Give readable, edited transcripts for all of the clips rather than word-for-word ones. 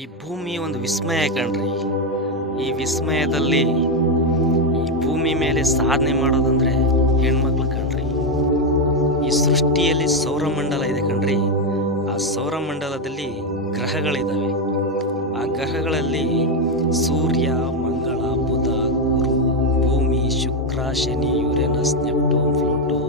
ಈ ಭೂಮಿ ಒಂದು ವಿಸ್ಮಯ ಕಣ್ರಿ. ಈ ವಿಸ್ಮಯದಲ್ಲಿ ಈ ಭೂಮಿ ಮೇಲೆ ಸಾಧನೆ ಮಾಡೋದಂದ್ರೆ ಹೆಣ್ಮಕ್ಳು ಕಣ್ರಿ. ಈ ಸೃಷ್ಟಿಯಲ್ಲಿ ಸೌರಮಂಡಲ ಇದೆ ಕಣ್ರಿ. ಆ ಸೌರಮಂಡಲದಲ್ಲಿ ಗ್ರಹಗಳಿದ್ದಾವೆ. ಆ ಗ್ರಹಗಳಲ್ಲಿ ಸೂರ್ಯ, ಮಂಗಳ, ಬುಧ, ಗುರು, ಭೂಮಿ, ಶುಕ್ರ, ಶನಿ, ಯುರೇನಸ್, ನೆಪ್ಟೂನ್, ಪ್ಲೂಟೋ,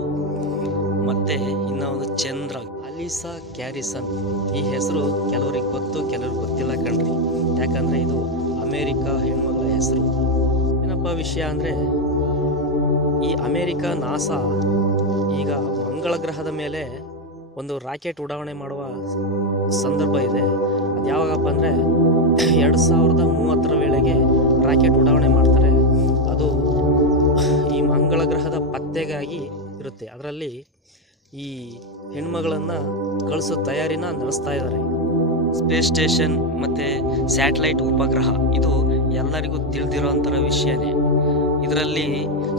ಮತ್ತೆ ಇನ್ನೂ ಒಂದು ಚಂದ್ರ, ಅಲಿಸಾ ಕ್ಯಾರಿಸನ್. ಈ ಹೆಸರು ಕೆಲವರಿಗೆ ಗೊತ್ತು, ಕೆಲವ್ರಿಗೆ ಗೊತ್ತಿಲ್ಲ ಕಣ್ರಿ. ಯಾಕಂದರೆ ಇದು ಅಮೇರಿಕಾ ಹೆಣ್ಮಗಳ ಹೆಸರು. ಏನಪ್ಪ ವಿಷಯ ಅಂದರೆ, ಈ ಅಮೇರಿಕಾ ನಾಸಾ ಈಗ ಮಂಗಳ ಗ್ರಹದ ಮೇಲೆ ಒಂದು ರಾಕೆಟ್ ಉಡಾವಣೆ ಮಾಡುವ ಸಂದರ್ಭ ಇದೆ. ಅದು ಯಾವಾಗಪ್ಪ ಅಂದರೆ 2030 ವೇಳೆಗೆ ರಾಕೆಟ್ ಉಡಾವಣೆ ಮಾಡ್ತಾರೆ. ಅದು ಈ ಮಂಗಳ ಗ್ರಹದ ಪತ್ತೆಗಾಗಿ ಇರುತ್ತೆ. ಅದರಲ್ಲಿ ಈ ಹೆಣ್ಮಗಳನ್ನು ಕಳಿಸೋ ತಯಾರಿನ ನಡೆಸ್ತಾ ಇದ್ದಾರೆ. ಸ್ಪೇಸ್ ಸ್ಟೇಷನ್ ಮತ್ತು ಸ್ಯಾಟಲೈಟ್ ಉಪಗ್ರಹ ಇದು ಎಲ್ಲರಿಗೂ ತಿಳಿದಿರೋಂಥರ ವಿಷಯನೇ. ಇದರಲ್ಲಿ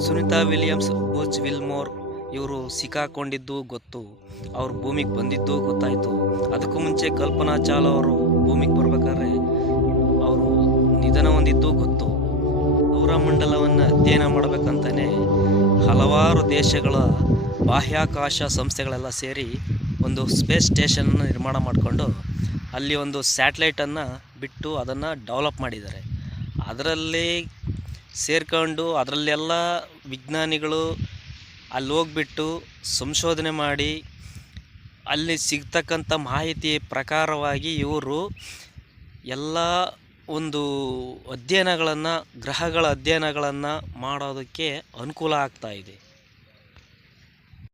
ಸುನಿತಾ ವಿಲಿಯಮ್ಸ್, ಬುಚ್ ವಿಲ್ಮೋರ್ ಇವರು ಸಿಕ್ಕಾಕೊಂಡಿದ್ದು ಗೊತ್ತು. ಅವರು ಭೂಮಿಗೆ ಬಂದಿದ್ದು ಗೊತ್ತಾಯಿತು. ಅದಕ್ಕೂ ಮುಂಚೆ ಕಲ್ಪನಾ ಚಾವ್ಲಾ ಅವರು ಭೂಮಿಗೆ ಬರಬೇಕಾದ್ರೆ ಅವರು ನಿಧನ ಹೊಂದಿದ್ದು ಗೊತ್ತು. ಸೌರಮಂಡಲವನ್ನು ಅಧ್ಯಯನ ಮಾಡಬೇಕಂತಲೇ ಹಲವಾರು ದೇಶಗಳ ಬಾಹ್ಯಾಕಾಶ ಸಂಸ್ಥೆಗಳೆಲ್ಲ ಸೇರಿ ಒಂದು ಸ್ಪೇಸ್ ಸ್ಟೇಷನನ್ನು ನಿರ್ಮಾಣ ಮಾಡಿಕೊಂಡು ಅಲ್ಲಿ ಒಂದು ಸ್ಯಾಟಲೈಟನ್ನು ಬಿಟ್ಟು ಅದನ್ನು ಡೆವಲಪ್ ಮಾಡಿದ್ದಾರೆ. ಅದರಲ್ಲಿ ಸೇರ್ಕೊಂಡು ಅದರಲ್ಲೆಲ್ಲ ವಿಜ್ಞಾನಿಗಳು ಅಲ್ಲಿ ಹೋಗ್ಬಿಟ್ಟು ಸಂಶೋಧನೆ ಮಾಡಿ ಅಲ್ಲಿ ಸಿಗ್ತಕ್ಕಂಥ ಮಾಹಿತಿ ಪ್ರಕಾರವಾಗಿ ಇವರು ಎಲ್ಲ ಒಂದು ಅಧ್ಯಯನಗಳನ್ನು, ಗ್ರಹಗಳ ಅಧ್ಯಯನಗಳನ್ನು ಮಾಡೋದಕ್ಕೆ ಅನುಕೂಲ ಆಗ್ತಾಯಿದೆ.